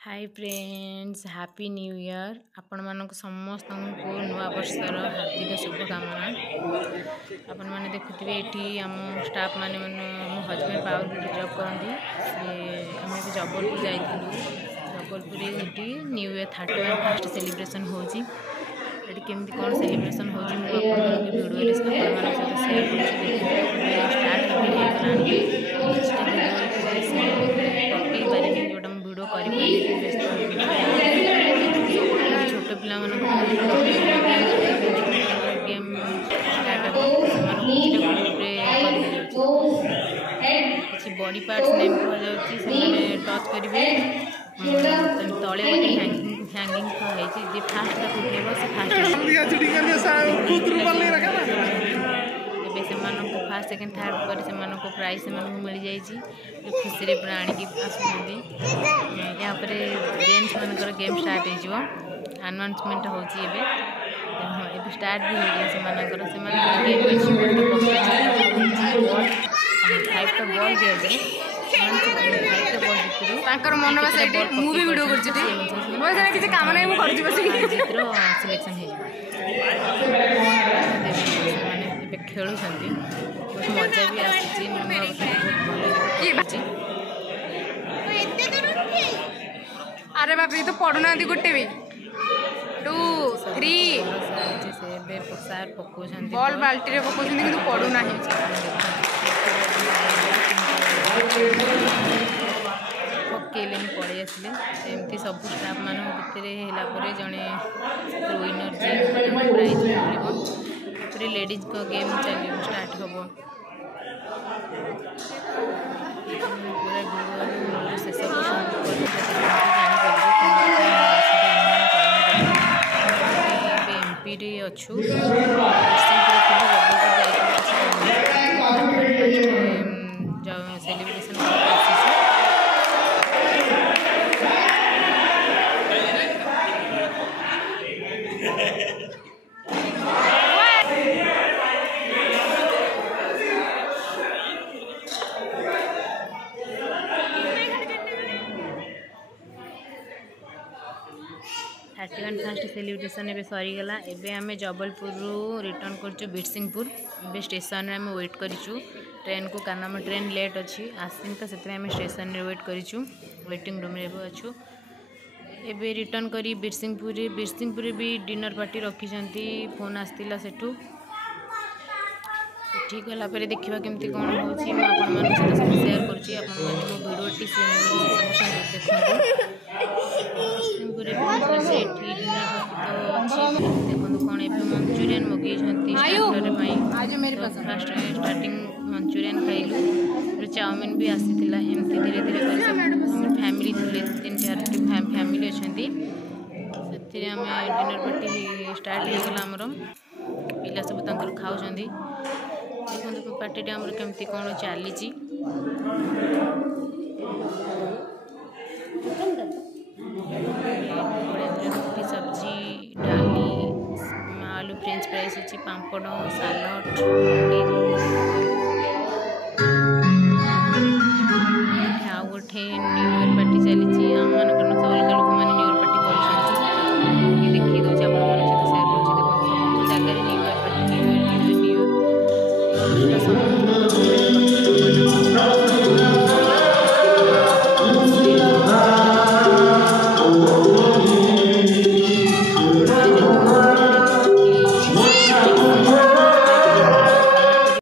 Hi friends, happy new year. आपण मानक समस्त को नुआ वर्षर हार्दिक शुभकामना। आपण मैंने देखुए ये आम स्टाफ मैंने मो हजबैंड पावर ग्रिड जॉब करती आम भी जबलपुर जाइलु। जबलपुर ये न्यू ईयर 31 फास्ट सेलिब्रेशन होची। केमती कौन सेलिब्रेशन होची वीडियो सहित शेयर स्टार्ट छोट पिला गेम किसी बॉडी पार्ट्स नेम टच करेंगे तले गोटे हैंगिंग जी फास्ट उठेब से फास्ट सेकेंड थर्ड पर से प्राइज से मिल जाइए। खुशी पूरा आणिकी आसुँच गेम्स मानकर गेम स्टार्ट हो आनाउंसमेंट होची एबे स्टार्ट भी हो गया से बॉल दिया मन बस मुझे वीडियो कर काम नहीं सिलेक्शन खेलुं बहुत मजा भी अरे बाप रे तो पढ़ुना गोटे भी 2 3 सार पकाउछन बॉल बाल्टी रे पकाउछन किंतु पढ़ुना पकेले पड़े आसिले एमती सब स्टाफ मान भितर जड़े विनर जी प्राइज मिल लेडीज को गेम चल स्टार्ट हम पूरा शेष एमपी रे अच्छु सेलिब्रेशन फास्ट सेलिब्रेशन एवं सरीगला। एवं आम जबलपुर रिटर्न कर बिरसिंहपुर ए स्टेशन आम वेट करूँ ट्रेन को कारण आम ट्रेन लेट अच्छी आसीन तो से आम स्टेशन रे वेट करूँ वेटिंग रूम रे अच्छु एवं रिटर्न करी बिरसिंहपुर भी डिनर पार्टी रखी फोन आसला सेठू ठीक गलापर देखा केमती कौन हो सेयार करुँची देखो कौन ए मंचूरियन मगे फास्ट स्टार्टिंग मंचूरियन खाइलु चाउमिन भी आसी एमती धीरे धीरे फैमिली थे 3-4 फैमिली अच्छा से आम डिनर पार्टी स्टार्ट होगला आमर पिला सब तक खाऊँ देखो पार्टी आमर केमती कौन चली रोटी सब्जी डाली आलू फ्रेंच फ्राइज अच्छी पापड़ सालाड